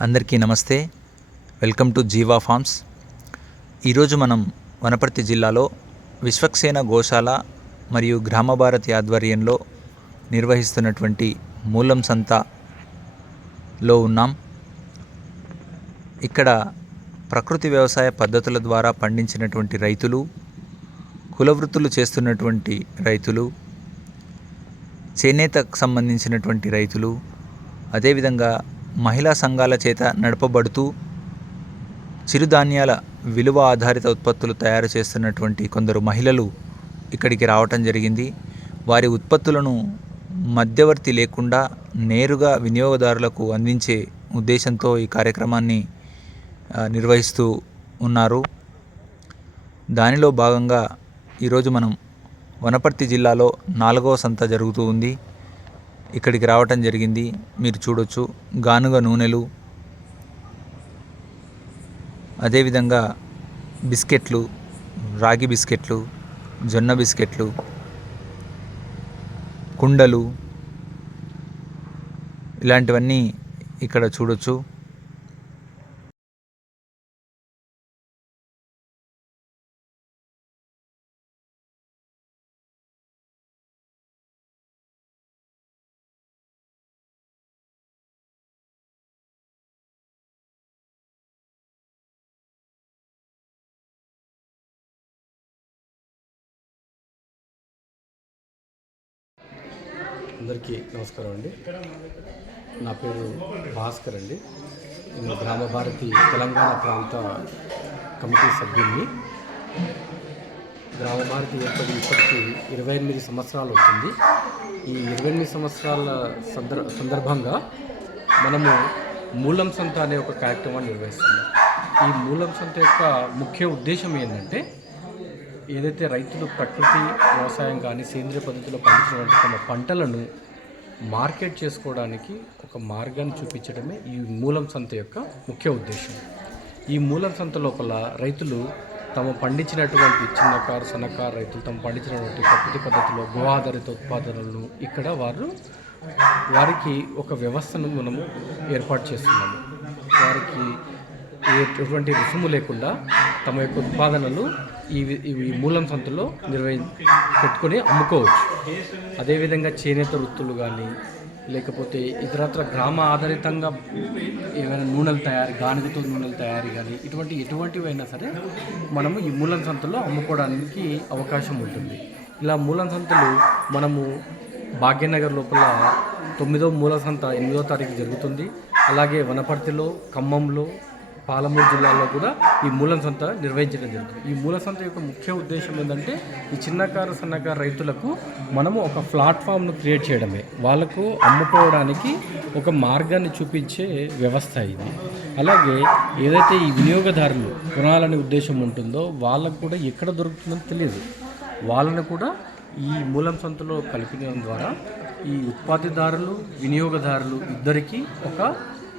అందరికీ నమస్తే. Welcome to Jeeva farms. ఈరోజు మనం వనపర్తి జిల్లాలో విశ్వక్సేన గోశాల మరియు గ్రామ భారతి ఆధ్వర్యంలో నిర్వహిస్తున్నటువంటి మూలం సంతలో ఉన్నాం. ఇక్కడ ప్రకృతి వ్యవసాయ పద్ధతుల ద్వారా పండించినటువంటి రైతులు కులవృత్తులు చేస్తున్నటువంటి రైతులు చేనేతకు సంబంధించినటువంటి రైతులు అదేవిధంగా మహిళా సంఘాల చేత నడపబడుతూ చిరుధాన్యాల విలువ ఆధారిత ఉత్పత్తులు తయారు చేస్తున్నటువంటి కొందరు మహిళలు ఇక్కడికి రావటం జరిగింది. వారి ఉత్పత్తులను మధ్యవర్తి లేకుండా నేరుగా వినియోగదారులకు అందించే ఉద్దేశంతో ఈ కార్యక్రమాన్ని నిర్వహిస్తూ ఉన్నారు. దానిలో భాగంగా ఈరోజు మనం వనపర్తి జిల్లాలో నాలుగవ సంత జరుగుతూ ఉంది. ఇక్కడికి రావటం జరిగింది. మీరు చూడొచ్చు. గానుగ నూనెలు. అదేవిధంగా బిస్కెట్లు రాగి బిస్కెట్లు జొన్న బిస్కెట్లు కుండలు ఇలాంటివన్నీ ఇక్కడ చూడొచ్చు. అందరికీ నమస్కారం అండి. నా పేరు భాస్కర్ అండి. నేను గ్రామ భారతి తెలంగాణ ప్రాంత కమిటీ సభ్యుడిని. గ్రామ భారతి ఏర్పడి ఇప్పటికి ఇరవై ఎనిమిది సంవత్సరాలు అవుతుంది. ఈ ఇరవై ఎనిమిది సంవత్సరాల సందర్ సందర్భంగా మనము మూలం సంత అనే ఒక కార్యక్రమాన్ని నిర్వహిస్తున్నాం. ఈ మూలం సంత యొక్క ముఖ్య ఉద్దేశం ఏంటంటే ఏదైతే రైతులు ప్రకృతి వ్యవసాయం కానీ సేంద్రియ పద్ధతిలో పండించినటువంటి తమ పంటలను మార్కెట్ చేసుకోవడానికి ఒక మార్గాన్ని చూపించడమే ఈ మూలం సంత యొక్క ముఖ్య ఉద్దేశం. ఈ మూలం సంత లోపల రైతులు తమ పండించినటువంటి చిన్నకారు సన్నకారు రైతులు తమ పండించినటువంటి ప్రకృతి పద్ధతిలో గో ఆధారిత ఉత్పాదనలను ఇక్కడ వారు వారికి ఒక వ్యవస్థను మనము ఏర్పాటు చేస్తున్నాము. వారికి ఎటువంటి రుసుము లేకుండా తమ యొక్క ఉత్పాదనలు ఈ ఇవి మూలం సంతలో నిర్వహి పెట్టుకొని అమ్ముకోవచ్చు. అదేవిధంగా చేనేత వృత్తులు కానీ లేకపోతే ఇతరత్ర గ్రామ ఆధారితంగా ఏవైనా నూనెల తయారు గానుగతో నూనెల తయారీ కానీ ఇటువంటి ఎటువంటివైనా సరే మనము ఈ మూలం సంతలో అమ్ముకోవడానికి అవకాశం ఉంటుంది. ఇలా మూలం సంతలు మనము భాగ్యనగర్ లోపల తొమ్మిదో మూల సంత ఎనిమిదో తారీఖు జరుగుతుంది. అలాగే వనపర్తిలో ఖమ్మంలో పాలమూరు జిల్లాలో కూడా ఈ మూలం సంత నిర్వహించడం జరుగుతుంది ఈ మూల సంత యొక్క ముఖ్య ఉద్దేశం ఏంటంటే ఈ చిన్నకారు సన్నకారు రైతులకు మనము ఒక ప్లాట్ఫామ్ను క్రియేట్ చేయడమే. వాళ్ళకు అమ్ముకోవడానికి ఒక మార్గాన్ని చూపించే వ్యవస్థ ఇది. అలాగే ఏదైతే ఈ వినియోగదారులు కొనాలనే ఉద్దేశం ఉంటుందో వాళ్ళకు కూడా ఎక్కడ దొరుకుతుందో తెలియదు. వాళ్ళను కూడా ఈ మూలం సంతలో కలిపించడం ద్వారా ఈ ఉత్పత్తిదారులు వినియోగదారులు ఇద్దరికీ ఒక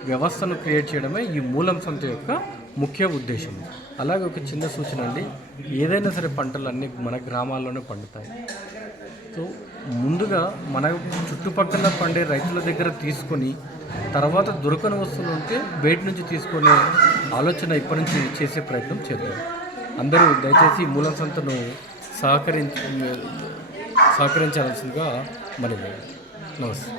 వ్యవస్థను క్రియేట్ చేయడమే ఈ మూలం సంత యొక్క ముఖ్య ఉద్దేశం. అలాగే ఒక చిన్న సూచన అండి. ఏదైనా సరే పంటలు అన్నీ మన గ్రామాల్లోనే పండుతాయి. సో ముందుగా మన చుట్టుపక్కల పండే రైతుల దగ్గర తీసుకొని తర్వాత దొరకని వస్తువులు ఉంటే బయట నుంచి తీసుకునే ఆలోచన ఇప్పటి నుంచి చేసే ప్రయత్నం చేద్దాం. అందరూ దయచేసి ఈ మూలం సంతను సహకరించి సహకరించాల్సిందిగా మరి నమస్తే.